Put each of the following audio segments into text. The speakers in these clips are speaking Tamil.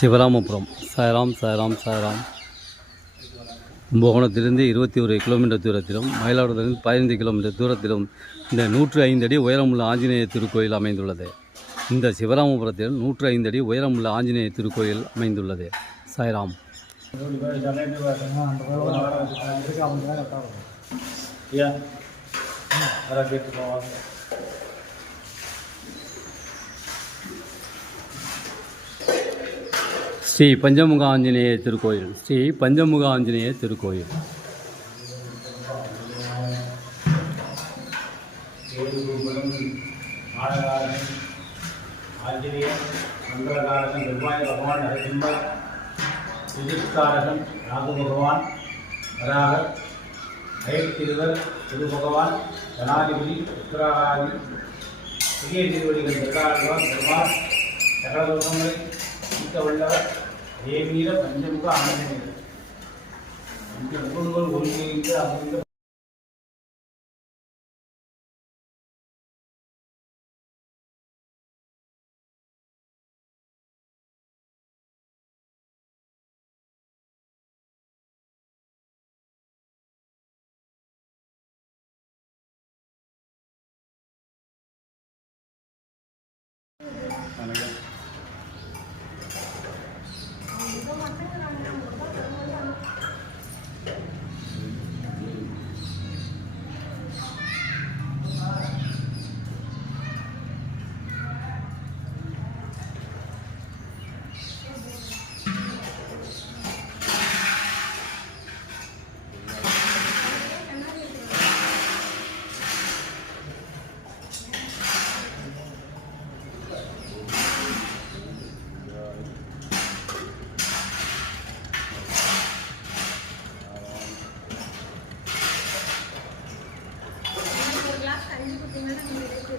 சிவராமபுரம். சாய்ராம் சாய்ராம் சாய்ராம். கும்பகோணத்திலிருந்து இருபத்தி ஒரு கிலோமீட்டர் தூரத்திலும் மயிலாடுதுறையிலிருந்து பதினைந்து கிலோமீட்டர் தூரத்திலும் இந்த நூற்று ஐந்து அடி உயரமுள்ள ஆஞ்சநேய திருக்கோயில் அமைந்துள்ளது. இந்த சிவராமபுரத்தில் நூற்று ஐந்து அடி உயரமுள்ள ஆஞ்சநேய திருக்கோயில் அமைந்துள்ளது. சாய்ராம். ஸ்ரீ பஞ்சமுக ஆஞ்சநேய திருக்கோயில் ஸ்ரீ பஞ்சமுக ஆஞ்சநேய திருக்கோயில். மங்களகாரகன் பகவான் ராகு பகவான் வராகர் குரு பகவான் ஜனாதிபதி உத்தராகாதி புதிய திருவடிகள் திருக்காரகன் பெருமாள் நீக்க வல்லவர் தேவீர பஞ்சமுக ஆஞ்சநேயர் இந்த முகங்கள் ஒருங்கிணைந்து அமைந்த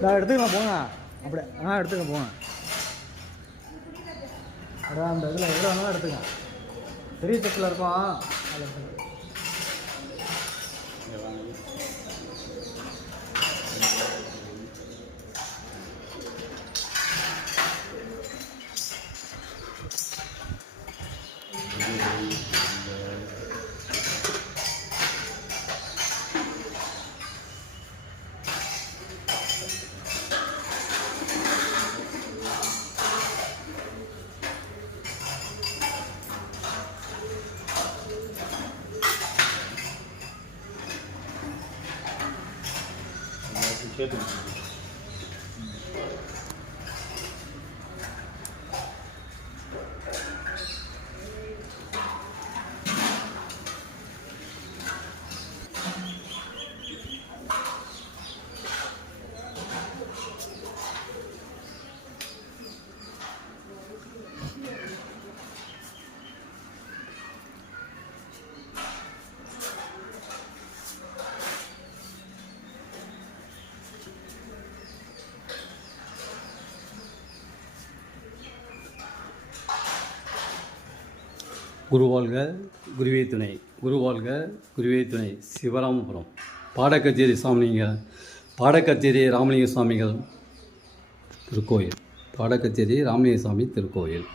நான் எடுத்துக்கலாம் போங்க அப்படியே ஆ எடுத்துக்க போங்க அப்படியே அந்த இதில் எவ்வளோ வேணாலும் எடுத்துங்க பெரிய செக்கில் இருக்கும் அதில் எடுத்துக்க குருவாழ்க குருவே துணை. குருவாழ்க குருவே துணை. சிவராமபுரம். பாடக்கச்சேரி சாமிங்க பாடக்கச்சேரி ராமலிங்க சுவாமிகள் திருக்கோயில். பாடக்கச்சேரி ராமலிங்க சுவாமி திருக்கோயில்.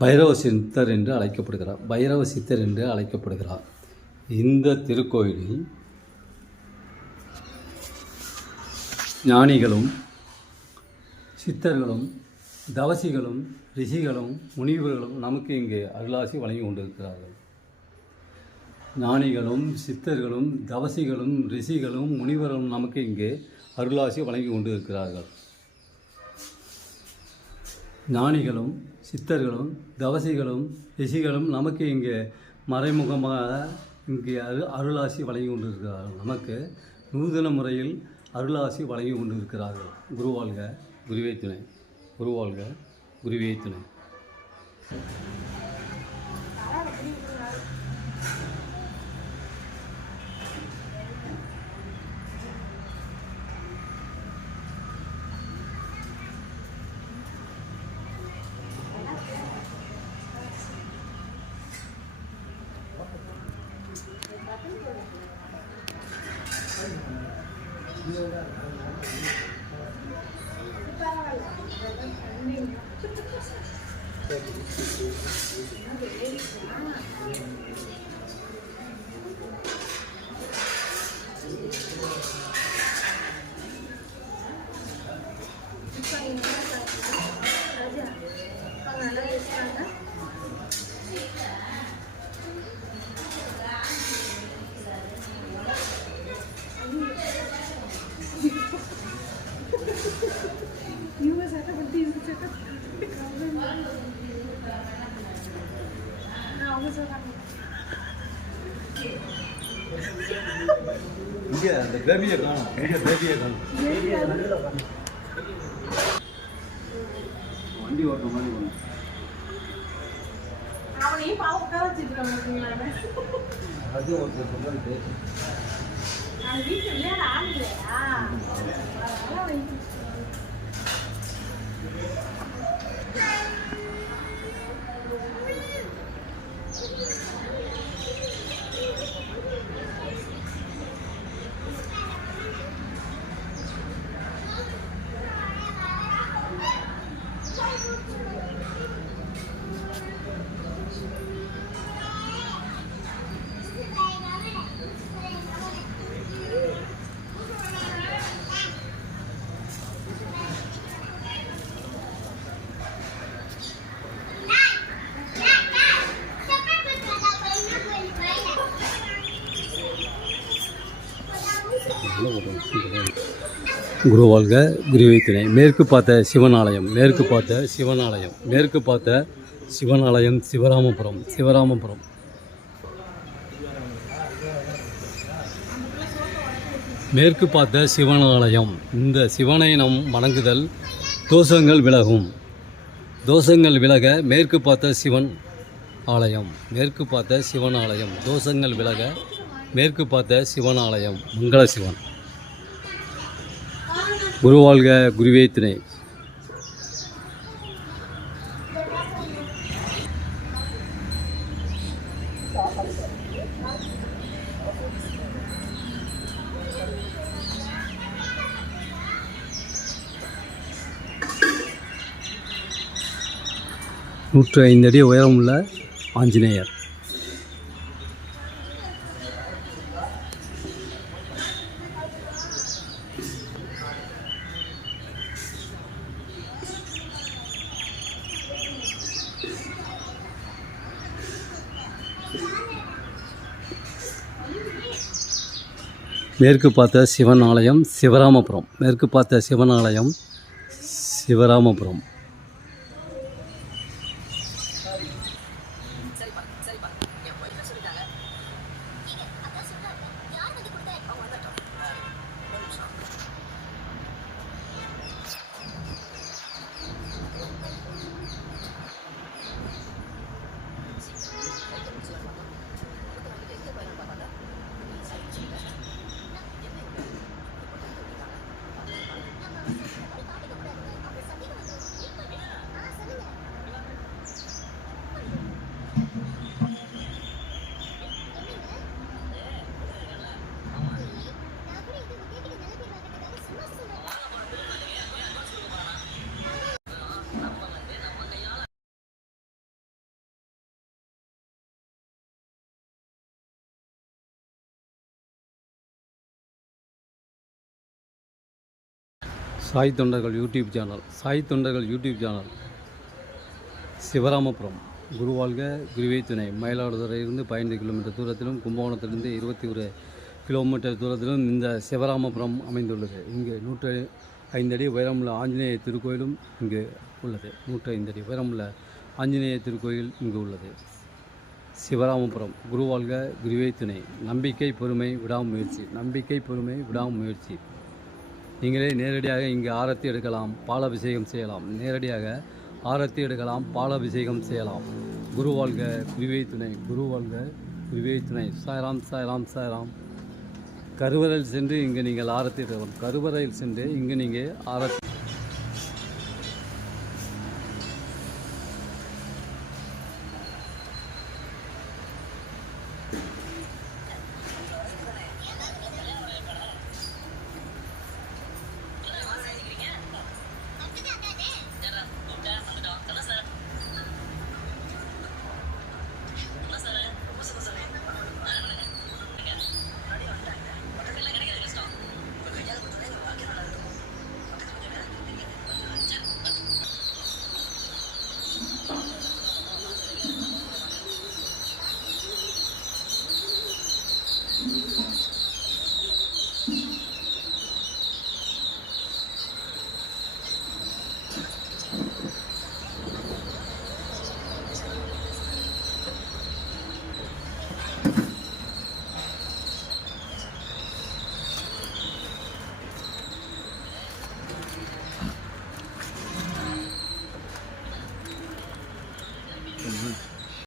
பைரவ சித்தர் என்று அழைக்கப்படுகிறார். பைரவ சித்தர் என்று அழைக்கப்படுகிறார். இந்த திருக்கோயிலில் ஞானிகளும் சித்தர்களும் தவசிகளும் ரிஷிகளும் முனிவர்களும் நமக்கு இங்கே அருளாசி வழங்கி கொண்டிருக்கிறார்கள். ஞானிகளும் சித்தர்களும் தவசிகளும் ரிஷிகளும் முனிவர்களும் நமக்கு இங்கே அருளாசி வழங்கி கொண்டிருக்கிறார்கள். ஞானிகளும் சித்தர்களும் தவசிகளும் ரிஷிகளும் நமக்கு இங்கே மறைமுகமாக இங்கே அரு அருளாசி வழங்கி கொண்டிருக்கிறார்கள். நமக்கு நூதன முறையில் அருளாசி வழங்கி கொண்டிருக்கிறார்கள். குருவாழ்க குருவே துணை. குருவாழ்க. குருவே Thank you. துணை காணும் காணும் வண்டி ஓட்டுற மாதிரி ஒன்று அவனையும் பாவம் உட்கார வச்சிருக்காங்க அது ஒருத்தர் சொல்லிட்டு அது வீட்டுல விளையாட ஆள் இல்லையா குருவாழ்க அவன் குருவை துணை மேற்கு பார்த்த சிவன் ஆலயம் மேற்கு பார்த்த சிவன் ஆலயம் மேற்கு பார்த்த சிவன் ஆலயம் சிவராமபுரம் சிவராமபுரம். மேற்கு பார்த்த சிவன் ஆலயம் இந்த சிவனை நம் வணங்குதல் தோஷங்கள் விலகும். தோஷங்கள் விலக மேற்கு பார்த்த சிவன் ஆலயம் மேற்கு பார்த்த சிவன் ஆலயம் தோஷங்கள் விலக மேற்கு பார்த்த சிவன் ஆலயம் மங்கள சிவன். குருவாழ்க குருவே துணை நூற்றி ஐந்து அடி உயரமுள்ள ஆஞ்சநேயர். மேற்கு பார்த்த சிவன் ஆலயம் சிவராமபுரம். மேற்கு பார்த்த சிவன் ஆலயம் சிவராமபுரம். சாய் தொண்டர்கள் யூடியூப் சேனல் சாய் தொண்டர்கள் யூடியூப் சேனல். சிவராமபுரம் குருவாழ்க குருவே துணை. மயிலாடுதுறையிலிருந்து பதினைந்து கிலோமீட்டர் தூரத்திலும் கும்பகோணத்திலிருந்து இருபத்தி ஒரு கிலோமீட்டர் தூரத்திலும் இந்த சிவராமபுரம் அமைந்துள்ளது. இங்கு நூற்று ஐந்தடி உயரமுள்ள ஆஞ்சநேய திருக்கோயிலும் இங்கு உள்ளது. நூற்று ஐந்தடி உயரமுள்ள ஆஞ்சநேய திருக்கோயில் இங்கு உள்ளது. சிவராமபுரம் குருவாழ்க குருவே துணை. நம்பிக்கை பொறுமை விடாமுயற்சி. நம்பிக்கை பொறுமை விடாமுயற்சி. நீங்களே நேரடியாக இங்கே ஆரத்தி எடுக்கலாம் பாலாபிஷேகம் செய்யலாம். நேரடியாக ஆரத்தி எடுக்கலாம் பாலாபிஷேகம் செய்யலாம். குரு வாழ்க குருவே துணை குரு வாழ்க குருவே துணை சாய்ராம் சாய்ராம் சாய்ராம். கருவறையில் சென்று இங்கே நீங்கள் ஆரத்தி எடுக்கலாம். கருவறையில் சென்று இங்கே நீங்கள் ஆரத்தி